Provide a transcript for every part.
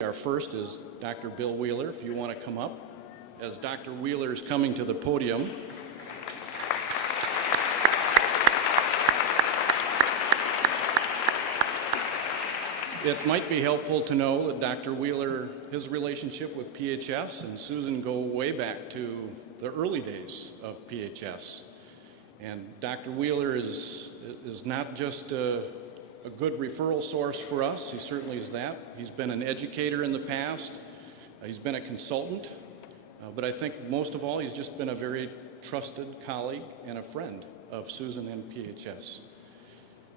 Our first is Dr. Bill Wheeler, if you want to come up. As Dr. Wheeler is coming to the podium, it might be helpful to know that Dr. Wheeler, his relationship with PHS and Susan go way back to the early days of PHS. And Dr. Wheeler is not just a good referral source for us. He certainly is that. He's been an educator in the past. He's been a consultant. But I think most of all, he's just been a very trusted colleague and a friend of Susan and PHS.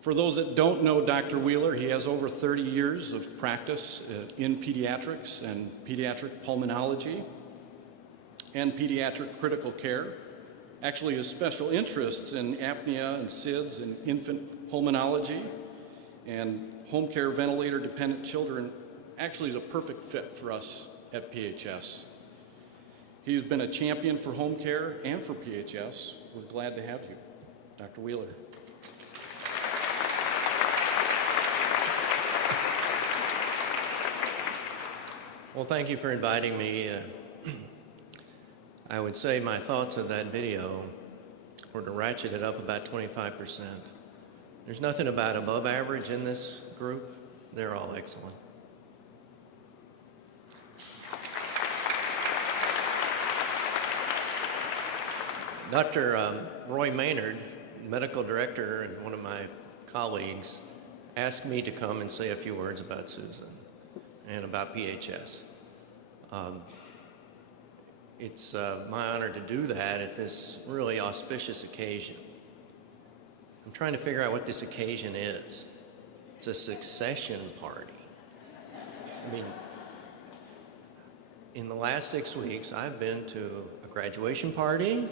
For those that don't know Dr. Wheeler, he has over 30 years of practice in pediatrics and pediatric pulmonology and pediatric critical care. Actually, his special interests in apnea and SIDS and infant pulmonology and home care ventilator-dependent children actually is a perfect fit for us at PHS. He's been a champion for home care and for PHS. We're glad to have you, Dr. Wheeler. Well, thank you for inviting me. I would say my thoughts of that video were to ratchet it up about 25%. There's nothing about above average in this group. They're all excellent. Dr. Roy Maynard, medical director and one of my colleagues, asked me to come and say a few words about Susan and about PHS. It's my honor to do that at this really auspicious occasion. I'm trying to figure out what this occasion is. It's a succession party. I mean, in the last 6 weeks, I've been to a graduation party,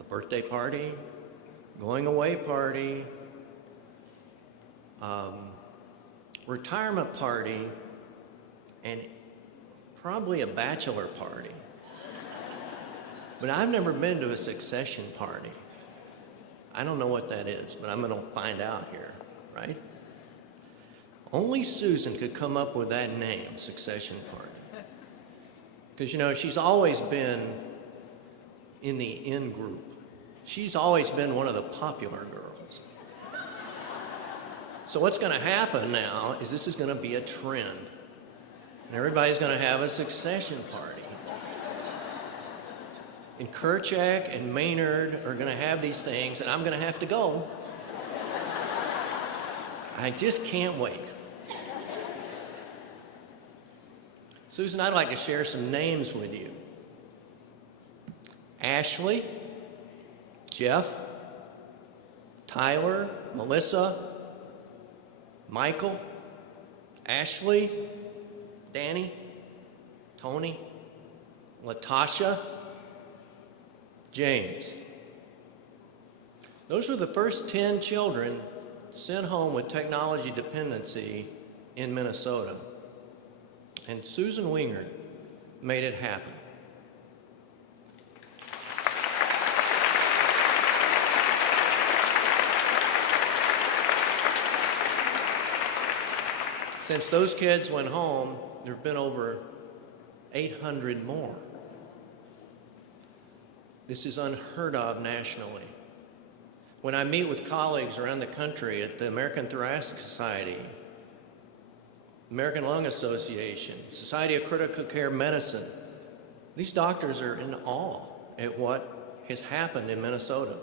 a birthday party, going away party, retirement party, and probably a bachelor party. But I've never been to a succession party. I don't know what that is, but I'm going to find out here, right? Only Susan could come up with that name, succession party. Because, you know, she's always been in the in group. She's always been one of the popular girls. So what's going to happen now is this is going to be a trend. And everybody's going to have a succession party. And Kerchak and Maynard are going to have these things, and I'm going to have to go. I just can't wait. Susan, I'd like to share some names with you. Ashley, Jeff, Tyler, Melissa, Michael, Ashley, Danny, Tony, Latasha, James. Those were the first 10 children sent home with technology dependency in Minnesota. And Susan Wingert made it happen. Since those kids went home, there have been over 800 more. This is unheard of nationally. When I meet with colleagues around the country at the American Thoracic Society, American Lung Association, Society of Critical Care Medicine, these doctors are in awe at what has happened in Minnesota.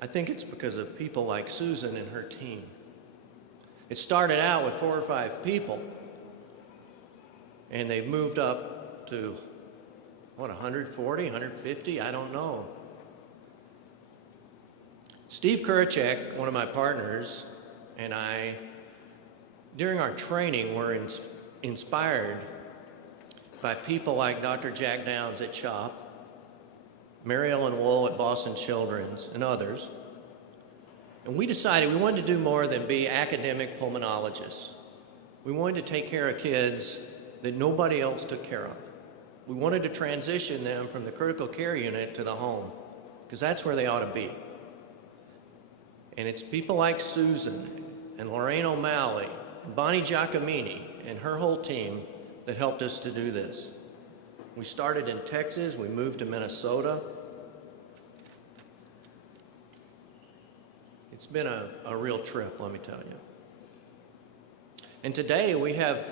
I think it's because of people like Susan and her team. It started out with 4 or 5 people, and they've moved up to, what, 140, 150? I don't know. Steve Kerchak, one of my partners, and I, during our training, were inspired by people like Dr. Jack Downs at CHOP, Mary Ellen Wool at Boston Children's, and others. And we decided we wanted to do more than be academic pulmonologists. We wanted to take care of kids that nobody else took care of. We wanted to transition them from the critical care unit to the home, because that's where they ought to be. And it's people like Susan and Lorraine O'Malley, and Bonnie Giacomini, and her whole team that helped us to do this. We started in Texas, we moved to Minnesota. It's been a real trip, let me tell you. And today we have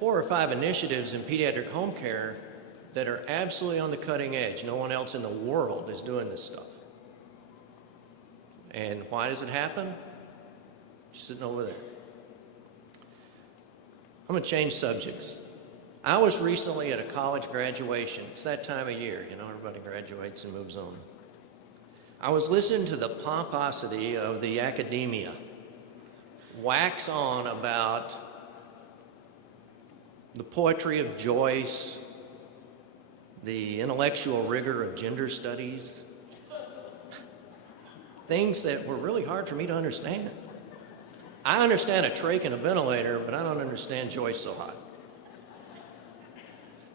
4 or 5 initiatives in pediatric home care that are absolutely on the cutting edge. No one else in the world is doing this stuff. And why does it happen? She's sitting over there. I'm going to change subjects. I was recently at a college graduation. It's that time of year, you know, everybody graduates and moves on. I was listening to the pomposity of the academia wax on about the poetry of Joyce, the intellectual rigor of gender studies, things that were really hard for me to understand. I understand a trach and a ventilator, but I don't understand Joyce so hot.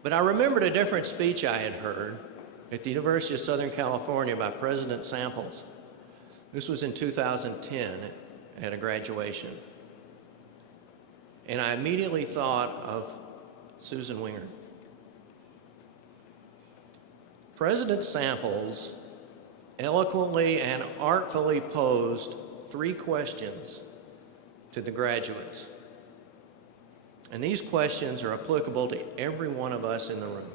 But I remembered a different speech I had heard at the University of Southern California by President Samples. This was in 2010 at a graduation. And I immediately thought of Susan Wingert. President Samples eloquently and artfully posed 3 questions to the graduates. And these questions are applicable to every one of us in the room.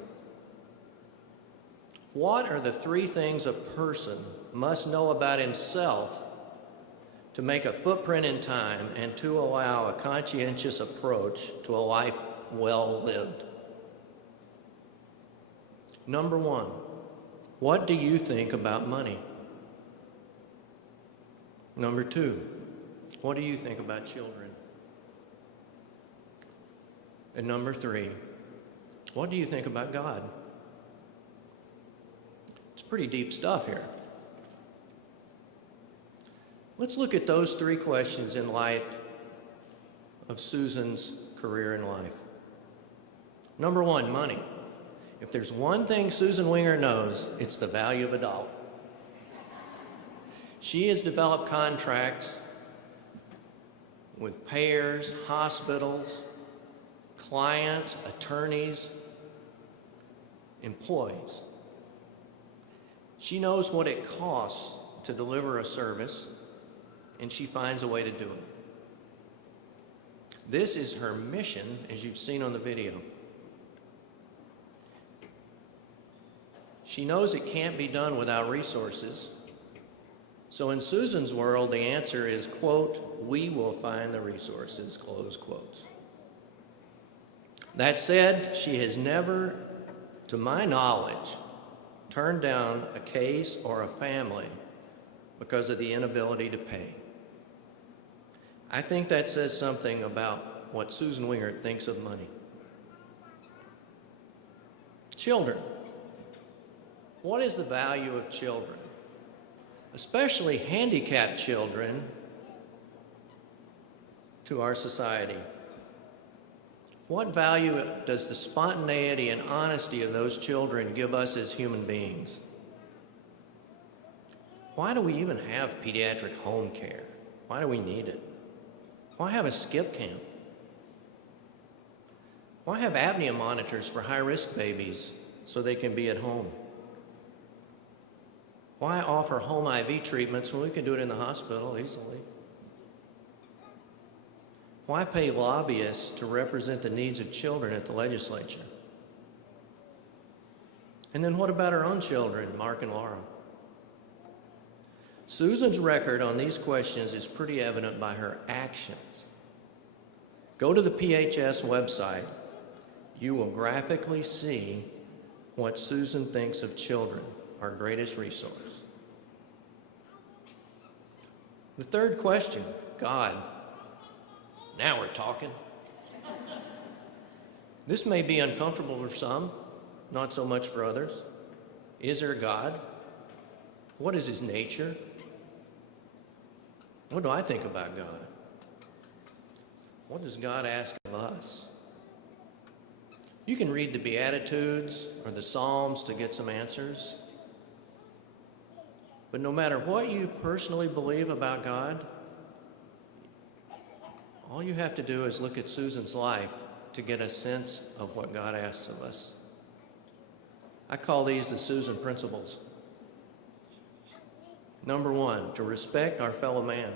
What are the 3 things a person must know about himself to make a footprint in time and to allow a conscientious approach to a life well lived? Number 1, what do you think about money? Number 2, what do you think about children? And number 3, what do you think about God? It's pretty deep stuff here. Let's look at those 3 questions in light of Susan's career in life. Number 1, money. If there's one thing Susan Wingert knows, it's the value of a dollar. She has developed contracts with payers, hospitals, clients, attorneys, employees. She knows what it costs to deliver a service, and she finds a way to do it. This is her mission, as you've seen on the video. She knows it can't be done without resources. So in Susan's world, the answer is, quote, "We will find the resources," close quotes. That said, she has never, to my knowledge, turned down a case or a family because of the inability to pay. I think that says something about what Susan Wingert thinks of money. Children. What is the value of children? Especially handicapped children to our society. What value does the spontaneity and honesty of those children give us as human beings? Why do we even have pediatric home care? Why do we need it? Why have a skip camp? Why have apnea monitors for high-risk babies so they can be at home? Why offer home IV treatments when we can do it in the hospital easily? Why pay lobbyists to represent the needs of children at the legislature? And then what about our own children, Mark and Laura? Susan's record on these questions is pretty evident by her actions. Go to the PHS website. You will graphically see what Susan thinks of children, our greatest resource. The third question, God. Now we're talking. This may be uncomfortable for some, not so much for others. Is there a God? What is his nature? What do I think about God? What does God ask of us? You can read the Beatitudes or the Psalms to get some answers. But no matter what you personally believe about God, All you have to do is look at Susan's life to get a sense of what God asks of us. I call these the Susan principles. Number 1, to respect our fellow man.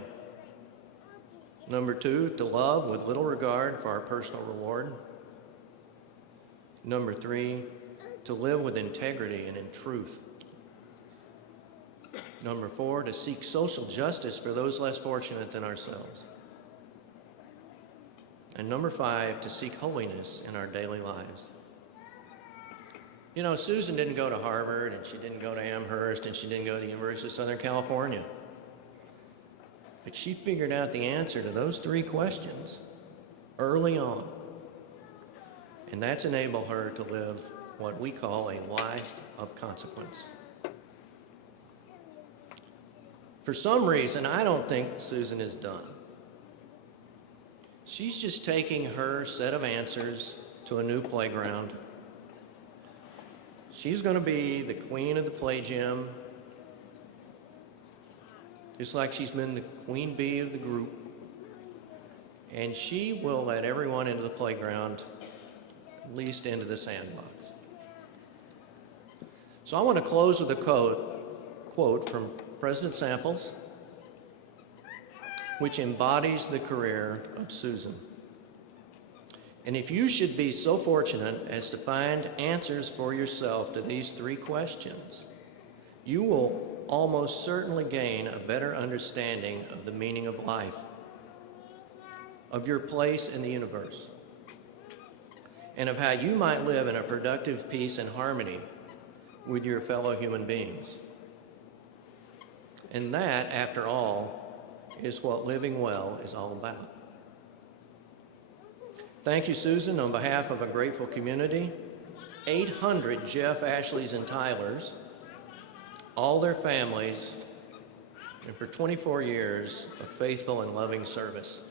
Number 2, to love with little regard for our personal reward. Number 3, to live with integrity and in truth. Number 4, to seek social justice for those less fortunate than ourselves. And number 5, to seek holiness in our daily lives. You know, Susan didn't go to Harvard, and she didn't go to Amherst, and she didn't go to the University of Southern California. But she figured out the answer to those 3 questions early on. And that's enabled her to live what we call a life of consequence. For some reason, I don't think Susan is done. She's just taking her set of answers to a new playground. She's going to be the queen of the play gym, just like she's been the queen bee of the group. And she will let everyone into the playground, at least into the sandbox. So I want to close with a quote from President Samples, which embodies the career of Susan. And if you should be so fortunate as to find answers for yourself to these 3 questions, you will almost certainly gain a better understanding of the meaning of life, of your place in the universe, and of how you might live in a productive peace and harmony with your fellow human beings. And that, after all, is what living well is all about. Thank you, Susan, on behalf of a grateful community, 800 Jeff, Ashleys, and Tylers, all their families, and for 24 years of faithful and loving service.